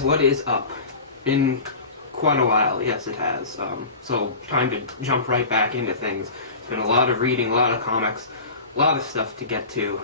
guys, what is up? In quite a while, yes it has. So time to jump right back into things. It's been a lot of reading, a lot of comics, a lot of stuff to get to.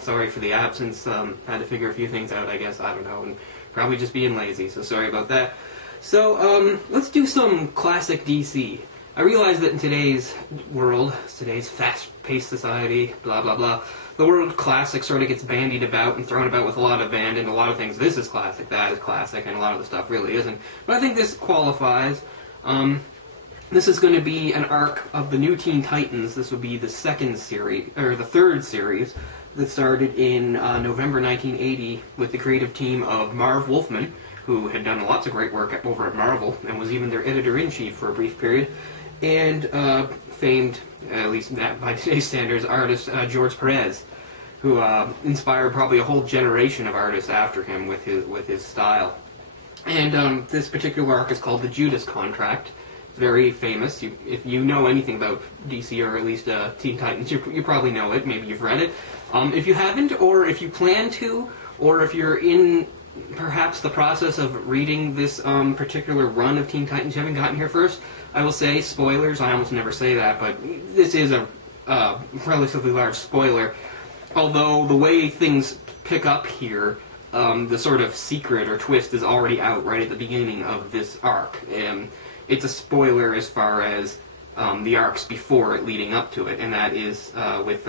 Sorry for the absence, had to figure a few things out, I guess, I don't know, and probably just being lazy, so sorry about that. So, let's do some classic DC. I realize that in today's world, today's fast-paced society, blah blah blah, the word classic sort of gets bandied about and thrown about with a lot of abandon. A lot of things, this is classic, that is classic, and a lot of the stuff really isn't. But I think this qualifies. This is going to be an arc of the new Teen Titans. This would be the second series, or the third series, that started in November 1980 with the creative team of Marv Wolfman, who had done lots of great work over at Marvel, and was even their editor-in-chief for a brief period, and famed, at least by today's standards, artist George Perez, who inspired probably a whole generation of artists after him with his style. And this particular arc is called the Judas Contract. It's very famous. If you know anything about DC, or at least Teen Titans, you probably know it. Maybe you've read it. If you haven't, or if you plan to, or if you're in perhaps the process of reading this particular run of Teen Titans, you haven't gotten here first, I will say, spoilers, I almost never say that, but this is a relatively large spoiler. Although the way things pick up here, the sort of secret or twist is already out right at the beginning of this arc. It's a spoiler as far as the arcs before it leading up to it, and that is with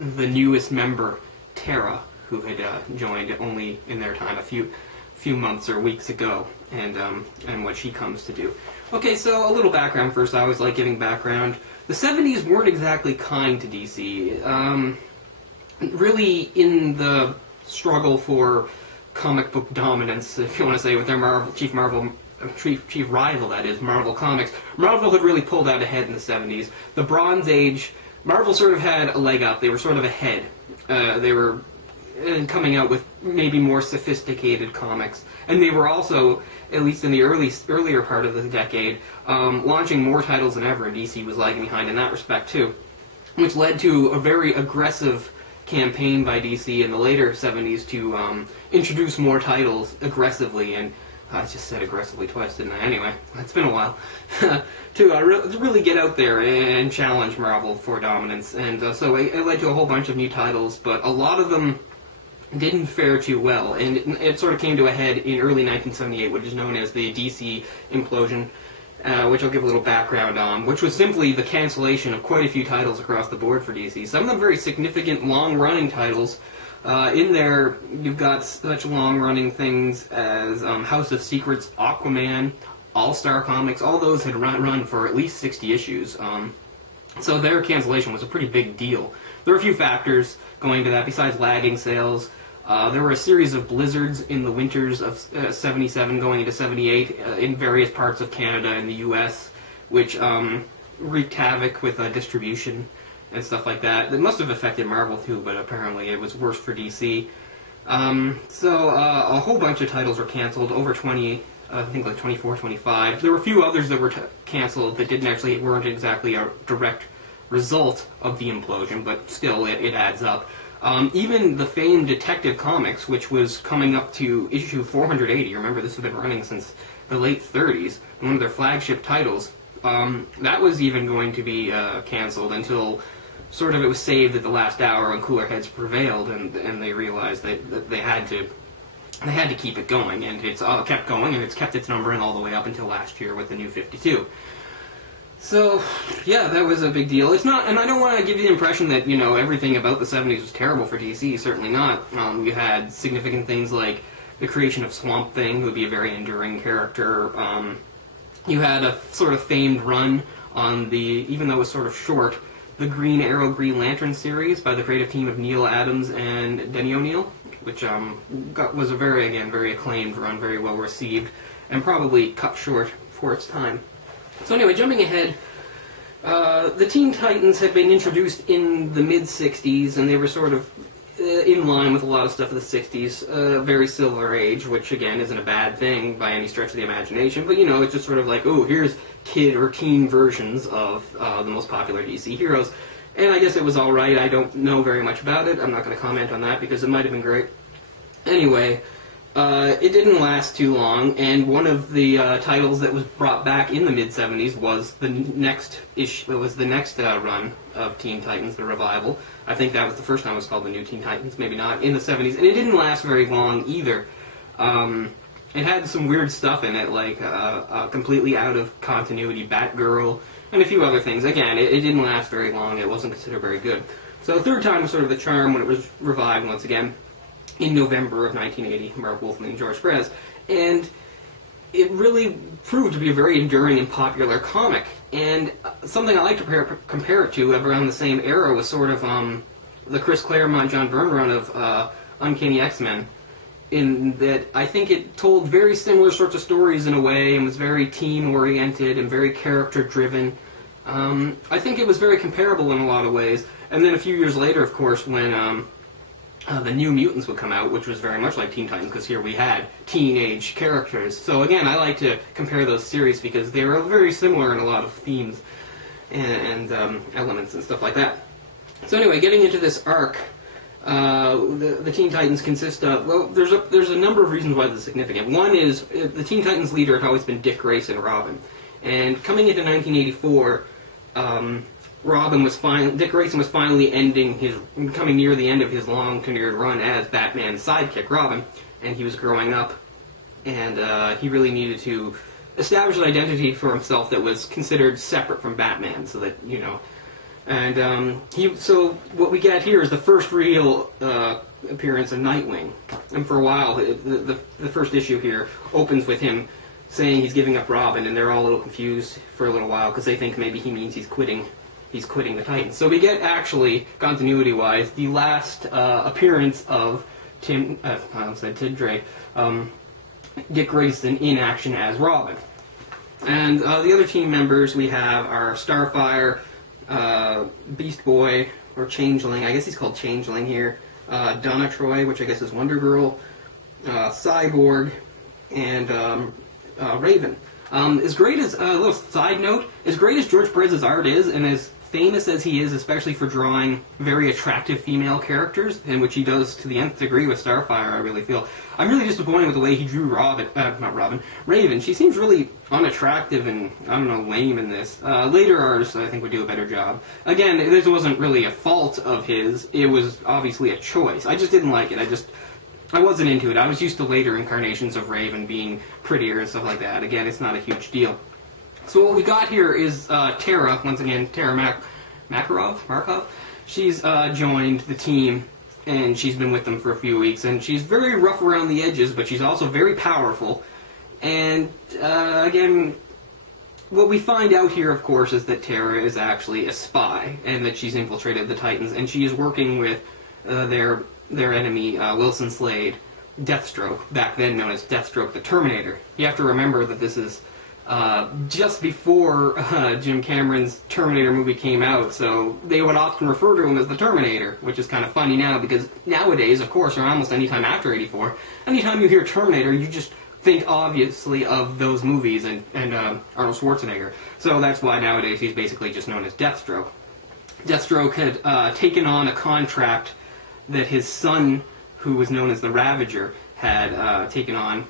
the newest member, Terra, who had joined only in their time a few months or weeks ago, and what she comes to do. Okay, so a little background first. I always like giving background. The 70s weren't exactly kind to DC. Really, in the struggle for comic book dominance, if you want to say, with their chief rival, that is, Marvel Comics, Marvel had really pulled out ahead in the 70s. The Bronze Age, Marvel sort of had a leg up. They were sort of ahead. They were coming out with maybe more sophisticated comics, and they were also, at least in the earlier part of the decade, launching more titles than ever, and DC was lagging behind in that respect too, which led to a very aggressive campaign by DC in the later 70s to introduce more titles aggressively, and I just said aggressively twice, didn't I? Anyway, it's been a while. to really get out there and challenge Marvel for dominance, and so it led to a whole bunch of new titles, but a lot of them didn't fare too well, and it sort of came to a head in early 1978, which is known as the DC implosion, which I'll give a little background on, which was simply the cancellation of quite a few titles across the board for DC. Some of them very significant, long-running titles. In there, you've got such long-running things as House of Secrets, Aquaman, All-Star Comics. All those had run for at least 60 issues. So their cancellation was a pretty big deal. There were a few factors going into that besides lagging sales. There were a series of blizzards in the winters of 77 going into 78 in various parts of Canada and the US, which wreaked havoc with distribution and stuff like that. That must have affected Marvel too, but apparently it was worse for DC. So a whole bunch of titles were canceled, over 20, I think like 24, 25. There were a few others that were canceled that weren't exactly a direct result of the implosion, but still it adds up. Even the famed Detective Comics, which was coming up to issue 480, remember this has been running since the late 30s, one of their flagship titles, that was even going to be canceled until sort of it was saved at the last hour when cooler heads prevailed, and they realized that they had to keep it going, and it's kept going, and it's kept its numbering all the way up until last year with the New 52. So, yeah, that was a big deal. It's not, and I don't want to give you the impression that, you know, everything about the 70s was terrible for DC, certainly not. You had significant things like the creation of Swamp Thing, who would be a very enduring character. You had a sort of famed run on the, even though it was sort of short, the Green Arrow Green Lantern series by the creative team of Neil Adams and Denny O'Neil, which was a very acclaimed run, very well received, and probably cut short for its time. So anyway, jumping ahead, the Teen Titans had been introduced in the mid-60s, and they were sort of in line with a lot of stuff of the 60s, very Silver Age, which again isn't a bad thing by any stretch of the imagination, but you know, it's just sort of like, oh, here's kid or teen versions of the most popular DC heroes, and I guess it was alright. I don't know very much about it. I'm not going to comment on that because it might have been great. Anyway, It didn't last too long, and one of the titles that was brought back in the mid-70s was the next issue. It was the next run of Teen Titans, the revival. I think that was the first time it was called the New Teen Titans, maybe not, in the 70s, and it didn't last very long either. It had some weird stuff in it, like a completely out of continuity Batgirl, and a few other things. Again, it didn't last very long. It wasn't considered very good. So the third time was sort of the charm when it was revived once again in November of 1980, Mark Wolfman and George Perez, and it really proved to be a very enduring and popular comic. And something I like to compare it to around the same era was sort of the Chris Claremont, John Byrne run of Uncanny X-Men, in that I think it told very similar sorts of stories in a way and was very team-oriented and very character-driven. I think it was very comparable in a lot of ways. And then a few years later, of course, when the New Mutants would come out, which was very much like Teen Titans, because here we had teenage characters. So again, I like to compare those series because they were very similar in a lot of themes and elements and stuff like that. So anyway, getting into this arc, the Teen Titans consist of, well, there's a number of reasons why this is significant. One is the Teen Titans leader had always been Dick Grayson, Robin. And coming into 1984, Dick Grayson was finally coming near the end of his long tenured run as Batman's sidekick, Robin, and he was growing up, and he really needed to establish an identity for himself that was considered separate from Batman, so that, you know, and so what we get here is the first real appearance of Nightwing, and for a while, the first issue here opens with him saying he's giving up Robin, and they're all a little confused for a little while, because they think maybe he means he's quitting the Titans. So we get, actually, continuity-wise, the last appearance of Dick Grayson in action as Robin. And the other team members we have are Starfire, Beast Boy, or Changeling, I guess he's called Changeling here, Donna Troy, which I guess is Wonder Girl, Cyborg, and Raven. As great as, a little side note, as great as George Perez's art is, and as famous as he is, especially for drawing very attractive female characters, and which he does to the nth degree with Starfire, I really feel. I'm really disappointed with the way he drew Raven. She seems really unattractive and, I don't know, lame in this. Later artists, I think, would do a better job. Again, this wasn't really a fault of his. It was obviously a choice. I just didn't like it. I wasn't into it. I was used to later incarnations of Raven being prettier and stuff like that. Again, it's not a huge deal. So what we got here is Terra, once again, Terra Markov. She's joined the team, and she's been with them for a few weeks, and she's very rough around the edges, but she's also very powerful. And, again, what we find out here, of course, is that Terra is actually a spy, and that she's infiltrated the Titans, and she is working with their enemy, Wilson Slade, Deathstroke, back then known as Deathstroke the Terminator. You have to remember that this is just before Jim Cameron's Terminator movie came out, so they would often refer to him as the Terminator, which is kind of funny now, because nowadays, of course, or almost any time after '84, anytime you hear Terminator, you just think obviously of those movies and Arnold Schwarzenegger. So that's why nowadays he's basically just known as Deathstroke. Deathstroke had taken on a contract that his son, who was known as the Ravager, had taken on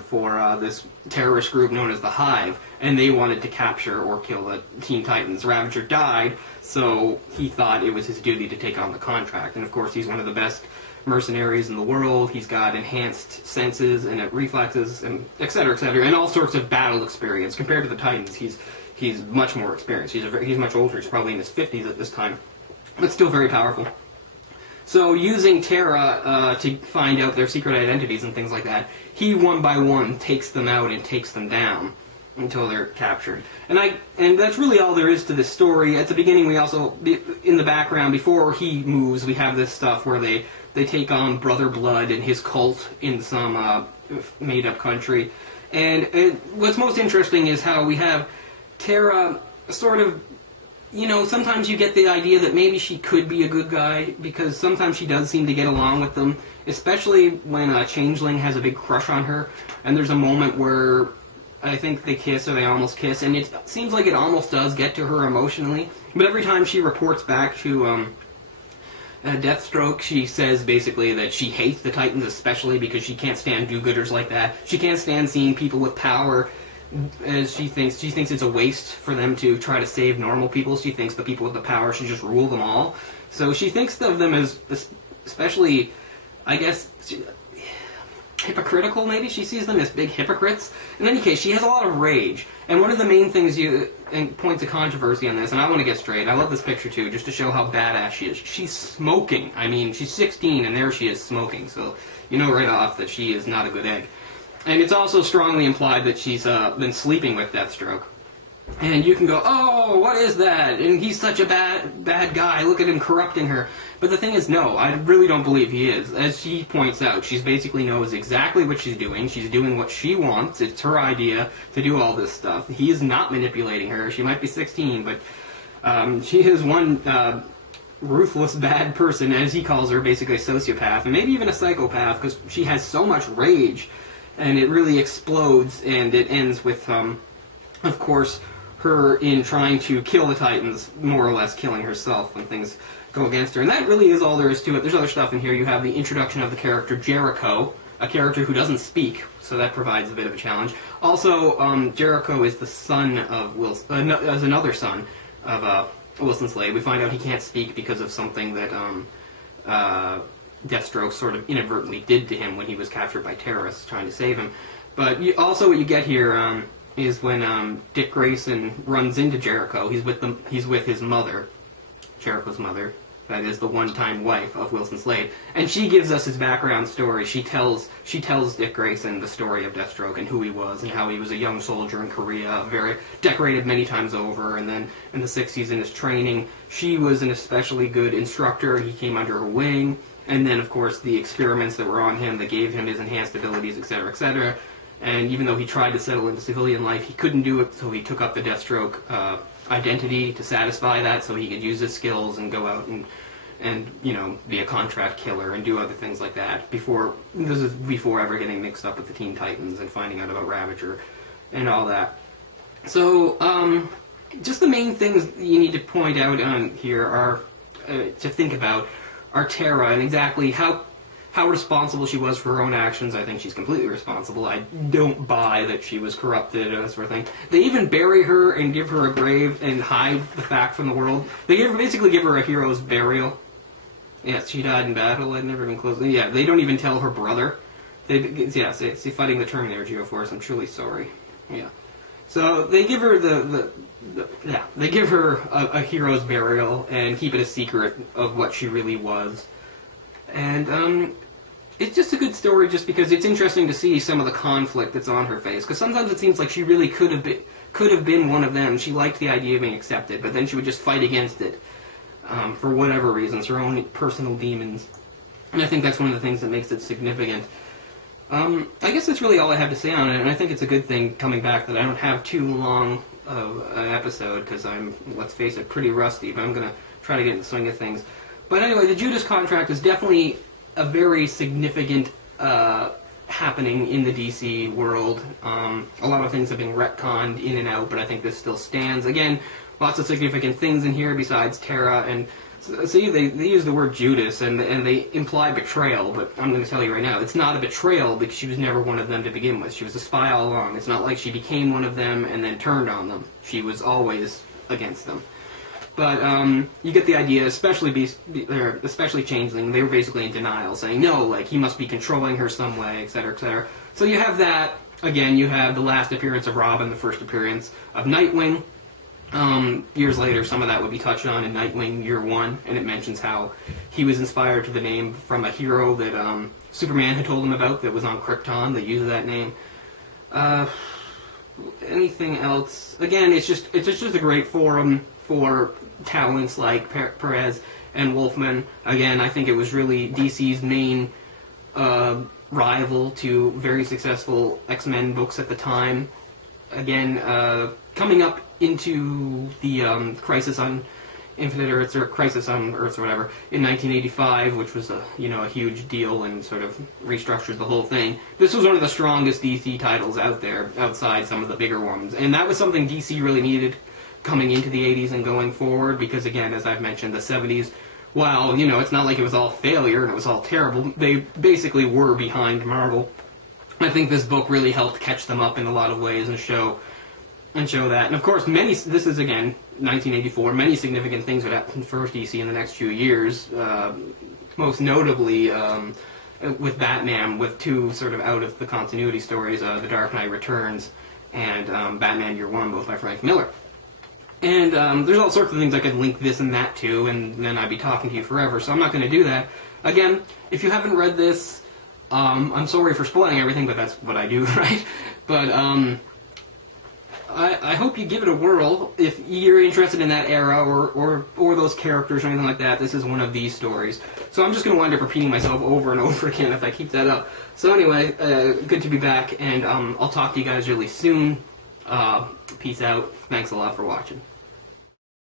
for this terrorist group known as the Hive, and they wanted to capture or kill the Teen Titans. Ravager died, so he thought it was his duty to take on the contract. And of course, he's one of the best mercenaries in the world. He's got enhanced senses and reflexes, and etc., and all sorts of battle experience. Compared to the Titans, he's much more experienced. He's much older. He's probably in his 50s at this time, but still very powerful. So using Terra to find out their secret identities and things like that, he one by one takes them out and takes them down until they're captured. And that's really all there is to this story. At the beginning, we also, in the background, before he moves, we have this stuff where they take on Brother Blood and his cult in some made-up country. And what's most interesting is how we have Terra sort of, you know, sometimes you get the idea that maybe she could be a good guy, because sometimes she does seem to get along with them, especially when Changeling has a big crush on her, and there's a moment where I think they kiss, or they almost kiss, and it seems like it almost does get to her emotionally, but every time she reports back to Deathstroke, she says basically that she hates the Titans especially because she can't stand do-gooders like that. She can't stand seeing people with power, as she thinks it's a waste for them to try to save normal people. She thinks the people with the power should just rule them all. So she thinks of them as especially, I guess, hypocritical, maybe? She sees them as big hypocrites. In any case, she has a lot of rage. And one of the main things and points of controversy on this, and I want to get straight, I love this picture too, just to show how badass she is. She's smoking. I mean, she's 16 and there she is smoking, so you know right off that she is not a good egg. And it's also strongly implied that she's been sleeping with Deathstroke. And you can go, oh, what is that? And he's such a bad guy. Look at him corrupting her. But the thing is, no, I really don't believe he is. As she points out, she basically knows exactly what she's doing. She's doing what she wants. It's her idea to do all this stuff. He is not manipulating her. She might be 16, but she is one ruthless bad person, as he calls her, basically a sociopath, and maybe even a psychopath, because she has so much rage, and it really explodes, and it ends with, of course, her in trying to kill the Titans, more or less killing herself when things go against her. And that really is all there is to it. There's other stuff in here. You have the introduction of the character Jericho, a character who doesn't speak, so that provides a bit of a challenge. Also, Jericho is the son of Wilson, as another son of Wilson Slade. We find out he can't speak because of something that Deathstroke sort of inadvertently did to him when he was captured by terrorists trying to save him. But also what you get here is when Dick Grayson runs into Jericho. He's with his mother, Jericho's mother. That is the one-time wife of Wilson Slade, and she gives us his background story. She tells Dick Grayson the story of Deathstroke and who he was and how he was a young soldier in Korea, very decorated many times over, and then in the 60s in his training, she was an especially good instructor. He came under her wing, and then of course the experiments that were on him that gave him his enhanced abilities, etc., etc. And even though he tried to settle into civilian life, he couldn't do it, so he took up the Deathstroke identity to satisfy that, so he could use his skills and go out and you know, be a contract killer and do other things like that. This is before ever getting mixed up with the Teen Titans and finding out about Ravager and all that. So just the main things you need to point out on here are to think about are Terra and exactly how responsible she was for her own actions. I think she's completely responsible. I don't buy that she was corrupted and that sort of thing. They even bury her and give her a grave and hide the fact from the world. They basically give her a hero's burial. Yes, she died in battle. I'd never been close. Yeah, they don't even tell her brother. See, fighting the Terminator Geoforce. I'm truly sorry. Yeah. So they give her they give her a hero's burial and keep it a secret of what she really was. And it's just a good story just because it's interesting to see some of the conflict that's on her face. Because sometimes it seems like she really could have been one of them. She liked the idea of being accepted, but then she would just fight against it for whatever reasons, her own personal demons. And I think that's one of the things that makes it significant. I guess that's really all I have to say on it, and I think it's a good thing coming back that I don't have too long of an episode because I'm, let's face it, pretty rusty, but I'm going to try to get in the swing of things. But anyway, the Judas Contract is definitely a very significant happening in the DC world. A lot of things have been retconned in and out, but I think this still stands. Again, lots of significant things in here besides Terra, and see, they use the word Judas, and they imply betrayal, but I'm going to tell you right now, it's not a betrayal because she was never one of them to begin with. She was a spy all along. It's not like she became one of them and then turned on them. She was always against them. But you get the idea, especially Changeling, they were basically in denial, saying, no, like, he must be controlling her some way, etc., etc. So you have that. Again, you have the last appearance of Robin, the first appearance of Nightwing. Years later, some of that would be touched on in Nightwing Year 1, and it mentions how he was inspired to the name from a hero that Superman had told him about that was on Krypton. They used that name. Anything else? Again, it's just a great forum for talents like Perez and Wolfman. Again, I think it was really DC's main rival to very successful X-Men books at the time. Again, coming up into the Crisis on Infinite Earths, or Crisis on Earths, or whatever, in 1985, which was a huge deal and sort of restructured the whole thing. This was one of the strongest DC titles out there, outside some of the bigger ones, and that was something DC really needed coming into the 80s and going forward, because again, as I've mentioned, the 70s while, you know, it's not like it was all failure and it was all terrible, they basically were behind Marvel. I think this book really helped catch them up in a lot of ways and show that. And of course, this is again 1984. Many significant things would happen for DC in the next few years. Most notably, with Batman, with two sort of out of the continuity stories, The Dark Knight Returns and Batman Year One, both by Frank Miller. And there's all sorts of things I could link this and that to, and then I'd be talking to you forever. So I'm not going to do that. Again, if you haven't read this, I'm sorry for spoiling everything, but that's what I do, right? But I hope you give it a whirl. If you're interested in that era or those characters or anything like that, this is one of these stories. So I'm just going to wind up repeating myself over and over again if I keep that up. So anyway, good to be back, and I'll talk to you guys really soon. Peace out. Thanks a lot for watching.